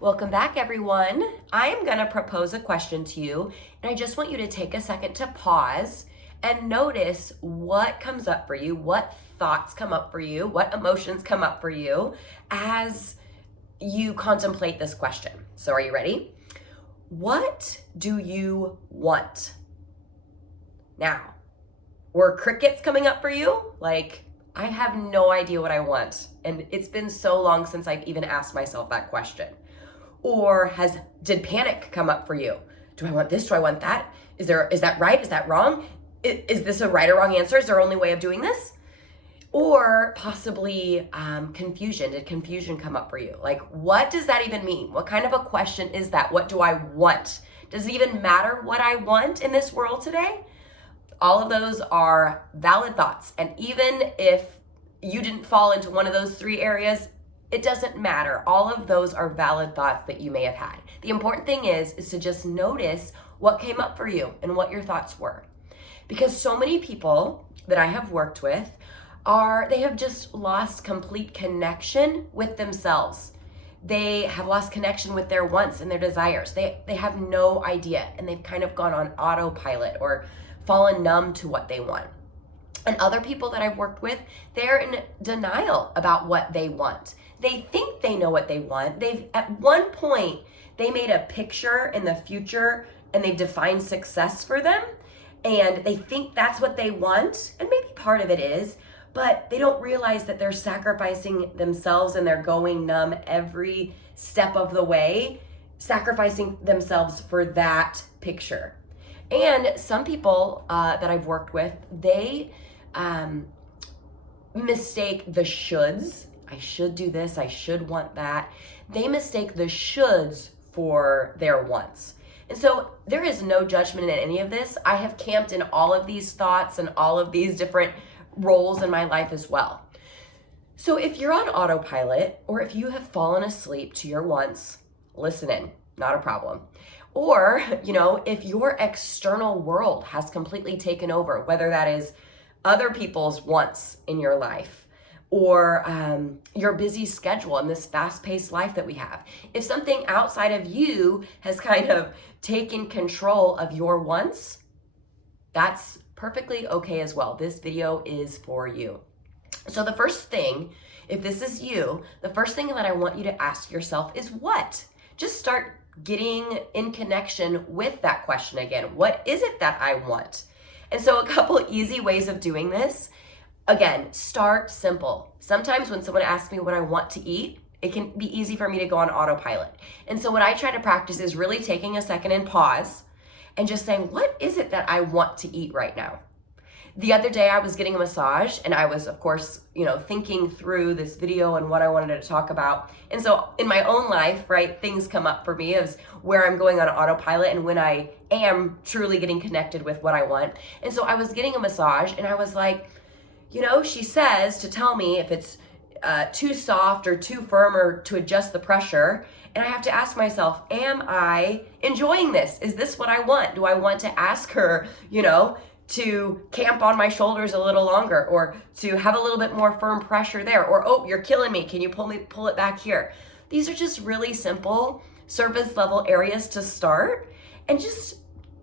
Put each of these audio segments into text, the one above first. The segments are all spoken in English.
Welcome back, everyone. I am going to propose a question to you, and I just want you to take a second to pause and notice what comes up for you, what thoughts come up for you, what emotions come up for you as you contemplate this question. So, are you ready? What do you want? Now, were crickets coming up for you? Like, I have no idea what I want, and it's been so long since I've even asked myself that question. Or did panic come up for you? Do I want this? Do I want that? Is that right? Is that wrong? Is this a right or wrong answer? Is there only way of doing this? Or possibly confusion. Did confusion come up for you? Like, what does that even mean? What kind of a question is that? What do I want? Does it even matter what I want in this world today? All of those are valid thoughts. And even if you didn't fall into one of those three areas, it doesn't matter. All of those are valid thoughts that you may have had. The important thing is to just notice what came up for you and what your thoughts were. Because so many people that I have worked with they have just lost complete connection with themselves. They have lost connection with their wants and their desires. They have no idea, and they've kind of gone on autopilot or fallen numb to what they want. And other people that I've worked with, they're in denial about what they want. They think they know what they want. At one point, they made a picture in the future and they've defined success for them. And they think that's what they want. And maybe part of it is, but they don't realize that they're sacrificing themselves and they're going numb every step of the way, sacrificing themselves for that picture. And some people that I've worked with, they mistake the shoulds. I should do this, I should want that. They mistake the shoulds for their wants. And so there is no judgment in any of this. I have camped in all of these thoughts and all of these different roles in my life as well. So if you're on autopilot, or if you have fallen asleep to your wants, listen in, not a problem. Or, if your external world has completely taken over, whether that is other people's wants in your life, or your busy schedule and this fast-paced life that we have. If something outside of you has kind of taken control of your wants, that's perfectly okay as well. This video is for you. So the first thing, if this is you, the first thing that I want you to ask yourself is what? Just start getting in connection with that question again. What is it that I want? And so a couple easy ways of doing this. Again, start simple. Sometimes when someone asks me what I want to eat, it can be easy for me to go on autopilot. And so what I try to practice is really taking a second and pause and just saying, what is it that I want to eat right now? The other day I was getting a massage and I was, of course, thinking through this video and what I wanted to talk about. And so in my own life, right, things come up for me as where I'm going on autopilot and when I am truly getting connected with what I want. And so I was getting a massage and I was like, she says to tell me if it's too soft or too firm or to adjust the pressure. And I have to ask myself, am I enjoying this? Is this what I want? Do I want to ask her, to camp on my shoulders a little longer or to have a little bit more firm pressure there? Or, oh, you're killing me. Can you pull it back here? These are just really simple surface level areas to start and just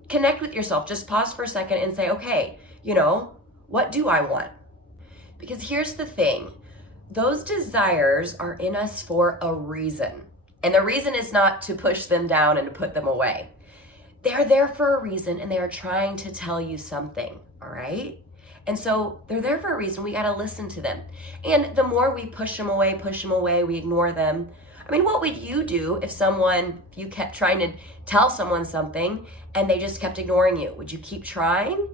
connect with yourself. Just pause for a second and say, okay, what do I want? Because here's the thing, those desires are in us for a reason. And the reason is not to push them down and to put them away. They're there for a reason and they are trying to tell you something, all right? And so they're there for a reason. We got to listen to them. And the more we push them away, we ignore them. I mean, what would you do if you kept trying to tell someone something and they just kept ignoring you? Would you keep trying?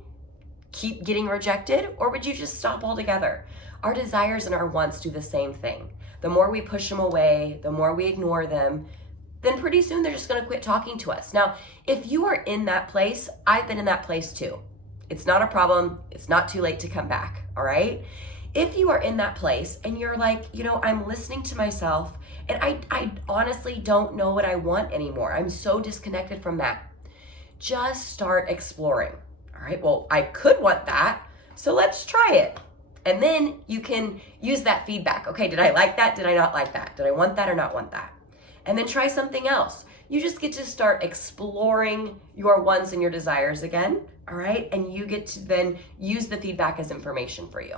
Keep getting rejected, or would you just stop altogether? Our desires and our wants do the same thing. The more we push them away, the more we ignore them, then pretty soon they're just going to quit talking to us. Now, if you are in that place, I've been in that place too. It's not a problem. It's not too late to come back, all right? If you are in that place and you're like, I'm listening to myself and I honestly don't know what I want anymore. I'm so disconnected from that. Just start exploring. All right, well, I could want that, so let's try it. And then you can use that feedback. Okay, did I like that? Did I not like that? Did I want that or not want that? and then try something else. You just get to start exploring your wants and your desires again, all right? And you get to then use the feedback as information for you.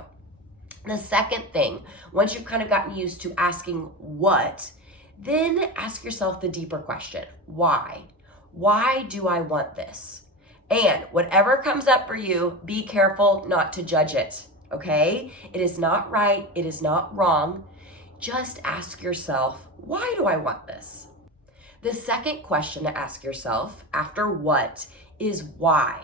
The second thing, once you've kind of gotten used to asking what, then ask yourself the deeper question, why? Why do I want this? And whatever comes up for you, be careful not to judge it, okay? It is not right, it is not wrong. Just ask yourself, why do I want this? The second question to ask yourself after what is why?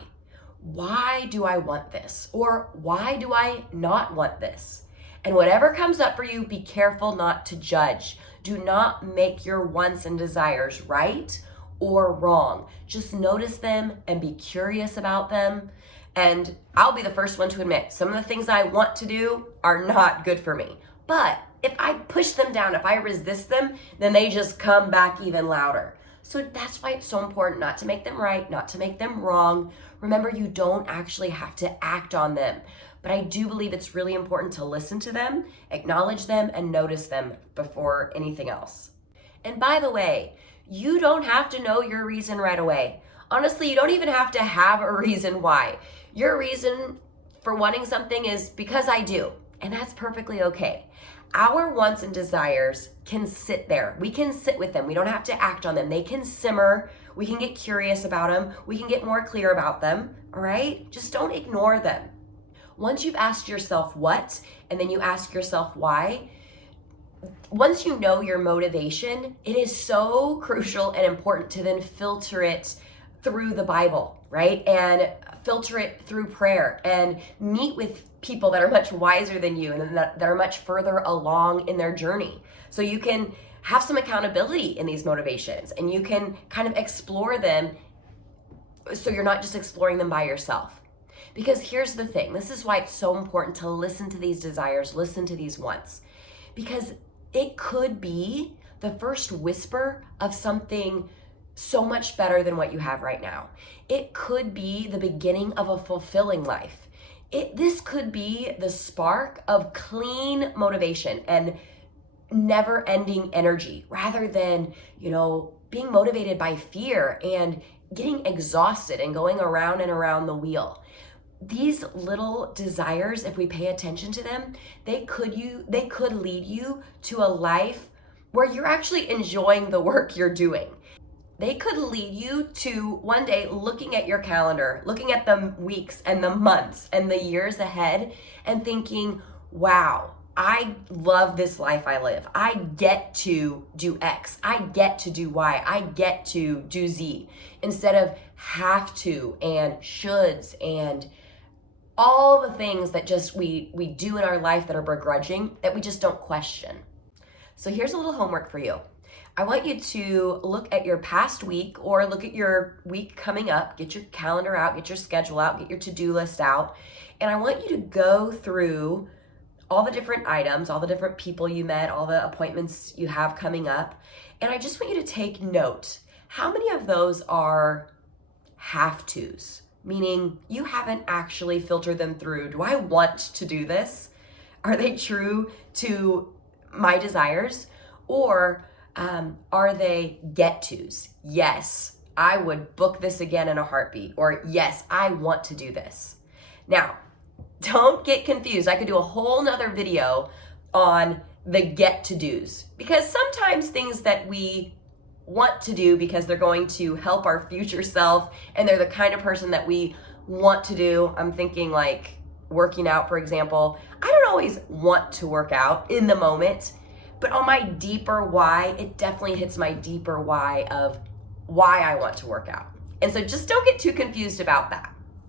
Why do I want this? Or why do I not want this? And whatever comes up for you, be careful not to judge. Do not make your wants and desires right or wrong. Just notice them and be curious about them. And I'll be the first one to admit, some of the things I want to do are not good for me. But if I push them down, if I resist them, then they just come back even louder. So that's why it's so important not to make them right, not to make them wrong. Remember, you don't actually have to act on them. But I do believe it's really important to listen to them, acknowledge them, and notice them before anything else. And by the way, you don't have to know your reason right away. Honestly, you don't even have to have a reason why. Your reason for wanting something is because I do, and that's perfectly okay. Our wants and desires can sit there. We can sit with them. We don't have to act on them. They can simmer. We can get curious about them. We can get more clear about them, all right? Just don't ignore them. Once you've asked yourself what, and then you ask yourself why, once you know your motivation, it is so crucial and important to then filter it through the Bible, right? And filter it through prayer and meet with people that are much wiser than you and that are much further along in their journey. So you can have some accountability in these motivations and you can kind of explore them so you're not just exploring them by yourself. Because here's the thing, this is why it's so important to listen to these desires, listen to these wants. Because it could be the first whisper of something so much better than what you have right now. It could be the beginning of a fulfilling life. This could be the spark of clean motivation and never-ending energy rather than, being motivated by fear and getting exhausted and going around and around the wheel. These little desires, if we pay attention to them, they could lead you to a life where you're actually enjoying the work you're doing. They could lead you to one day looking at your calendar, looking at the weeks and the months and the years ahead and thinking, wow, I love this life I live. I get to do X. I get to do Y. I get to do Z instead of have to and shoulds and all the things that just we do in our life that are begrudging that we just don't question. So here's a little homework for you. I want you to look at your past week or look at your week coming up, get your calendar out, get your schedule out, get your to-do list out, and I want you to go through all the different items, all the different people you met, all the appointments you have coming up, and I just want you to take note. How many of those are have-tos? Meaning you haven't actually filtered them through. Do I want to do this? Are they true to my desires? Or are they get-tos? Yes, I would book this again in a heartbeat. Or yes, I want to do this. Now, don't get confused. I could do a whole nother video on the get-to-dos because sometimes things that we want to do because they're going to help our future self and they're the kind of person that we want to do. I'm thinking like working out, for example. I don't always want to work out in the moment, but on my deeper why, it definitely hits my deeper why of why I want to work out. And so just don't get too confused about that.